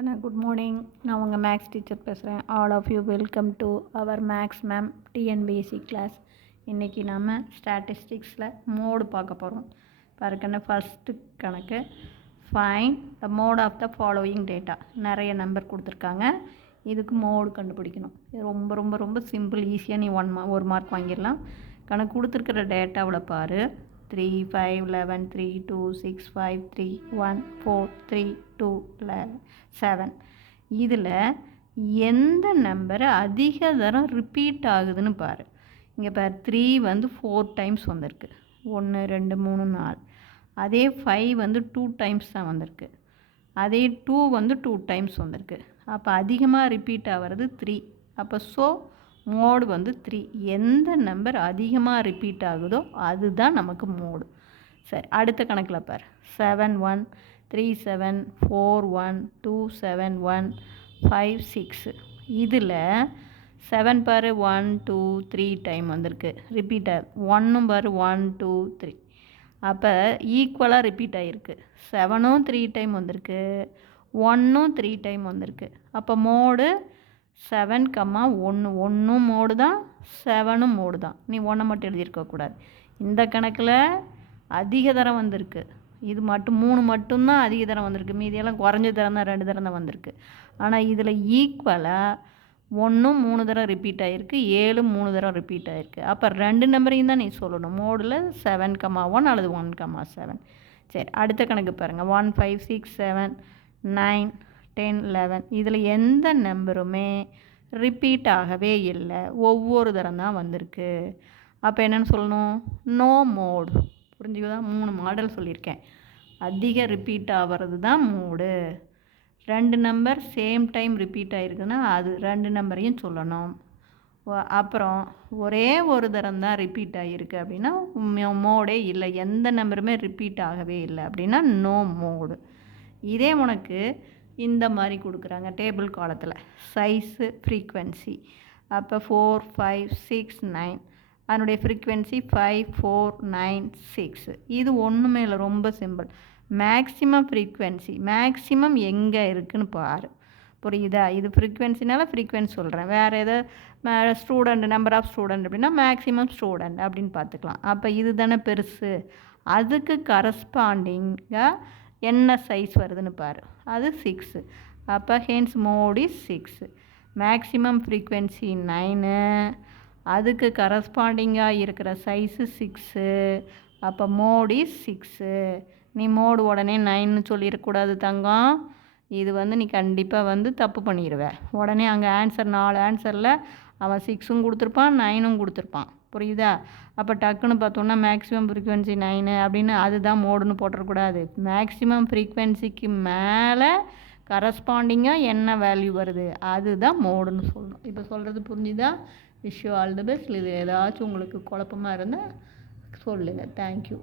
Good morning. நான் உங்கள் maths teacher பேசுகிறேன். All of you welcome to our maths ma'am TNPSC class. இன்றைக்கி நம்ம ஸ்டாட்டிஸ்டிக்ஸில் மோடு பார்க்க போகிறோம். பாருக்கண்ண ஃபஸ்ட்டு கணக்கு find the mode of the following data. நிறைய நம்பர் கொடுத்துருக்காங்க, இதுக்கு மோடு கண்டுபிடிக்கணும். இது ரொம்ப ரொம்ப ரொம்ப சிம்பிள், ஈஸியாக நீ ஒரு மார்க் வாங்கிடலாம். கணக்கு கொடுத்துருக்கிற டேட்டாவில் பாரு. 3 5 11 3 2 6 5 3 1 4 3 2 7. இதில் எந்த நம்பர் அதிக தரம் ரிப்பீட் ஆகுதுன்னு பாரு. இங்கே பாரு, 3 வந்து 4 டைம்ஸ் வந்திருக்கு. 1 2 3 4. அதே 5 வந்து 2 டைம்ஸ் தான் வந்திருக்கு. அதே 2 வந்து 2 டைம்ஸ் வந்திருக்கு. அப்போ அதிகமாக ரிப்பீட் ஆகிறது 3. அப்போ மோடு வந்து 3. எந்த நம்பர் அதிகமாக ரிப்பீட் ஆகுதோ அதுதான் நமக்கு மோடு. சரி, அடுத்த கணக்கில் பார். 7 1 3 7 4 1 2 7 1 5 6. இதில் 7 பாரு 1 2 3 டைம் வந்திருக்கு, ரிப்பீட் ஆகுது. 1 பாரு 1 2 3. அப்போ ஈக்குவலாக ரிப்பீட் ஆகிருக்கு. 7ம் 3 டைம் வந்திருக்கு, 1ம் 3 டைம் வந்திருக்கு. அப்போ மோடு 7, 1. 1ம் மோடு தான், 7ம் மோடு தான். நீ 1 மட்டும் எழுதியிருக்கக்கூடாது. இந்த கணக்கில் அதிக தரம் வந்திருக்கு. இது மட்டும் 3 மட்டும்தான் அதிக தரம் வந்திருக்கு, மீதியெல்லாம் குறைஞ்ச தரம் தான், 2 தரம் தான் வந்திருக்கு. ஆனால் இதில் ஈக்குவலாக 1ம் 3 தரம் ரிப்பீட் ஆகிருக்கு, 7ம் 3 தரம் ரிப்பீட் ஆகிருக்கு. அப்போ 2 நம்பரையும் தான் நீ சொல்லணும். மோடில் 7, 1 அல்லது 1, 7. சரி, அடுத்த கணக்கு பாருங்கள். 1 5 6 7 9 10 11. இதில் எந்த நம்பருமே ரிப்பீட் ஆகவே இல்லை, ஒவ்வொரு தரம் தான் வந்திருக்கு. அப்போ என்னென்னு சொல்லணும்? No mode. புரிஞ்சுக்குதா? 3 மாடல் சொல்லியிருக்கேன். அதிக ரிப்பீட் ஆகிறது தான் mode. 2 number same time repeat ஆகிருக்குன்னா அது 2 நம்பரையும் சொல்லணும். அப்புறம் ஒரே ஒரு தரம் தான் ரிப்பீட் ஆகிருக்கு அப்படின்னா மோடே இல்லை, எந்த நம்பருமே ரிப்பீட் ஆகவே இல்லை அப்படின்னா நோ மோடு. இதே உனக்கு இந்த மாதிரி கொடுக்குறாங்க டேபிள் காலத்தில் சைஸு ஃப்ரீக்வன்சி. அப்போ 4 5 6 9. அதனுடைய ஃப்ரீக்வன்சி 5 4 9 6. இது ஒன்றுமே இல்லை, ரொம்ப சிம்பிள். மேக்ஸிமம் ஃப்ரீக்வன்சி, மேக்ஸிமம் எங்கே இருக்குதுன்னு பாரு. புரியுதா? இது ஃப்ரீக்வன்சினால ஃப்ரீக்வன்சி சொல்கிறேன். வேறு எதாவது ஸ்டூடெண்ட், நம்பர் ஆஃப் ஸ்டூடெண்ட் அப்படின்னா மேக்ஸிமம் ஸ்டூடெண்ட் அப்படின்னு பார்த்துக்கலாம். அப்போ இது தானே பெருசு, அதுக்கு கரஸ்பாண்டிங்காக என்ன சைஸ் வருதுன்னு பாரு. அது 6. அப்போ hence mode is 6. Maximum frequency 9, அதுக்கு கரஸ்பாண்டிங்காக இருக்கிற சைஸு 6. அப்போ மோட் இஸ் 6. நீ மோடு உடனே 9ன்னு சொல்லிடக்கூடாது தங்கம். இது நீ கண்டிப்பாக தப்பு பண்ணிடுவேன். உடனே அங்கே ஆன்சர் 4 ஆன்சரில் அவன் 6ம் கொடுத்துருப்பான், 9ம் கொடுத்துருப்பான். புரியுதா? அப்போ டக்குன்னு பார்த்தோன்னா மேக்ஸிமம் ஃப்ரீக்வன்சி 9 அப்படின்னு அதுதான் மோடுன்னு போட்டுறக்கூடாது. மேக்ஸிமம் ஃப்ரீக்வன்சிக்கு மேலே கரஸ்பாண்டிங்காக என்ன வேல்யூ வருது அதுதான் மோடுன்னு சொல்லணும். இப்போ சொல்கிறது புரிஞ்சுதா? Wish you all the best. இது ஏதாச்சும் உங்களுக்கு குழப்பமாக இருந்தால் சொல்லுங்கள். தேங்க்யூ.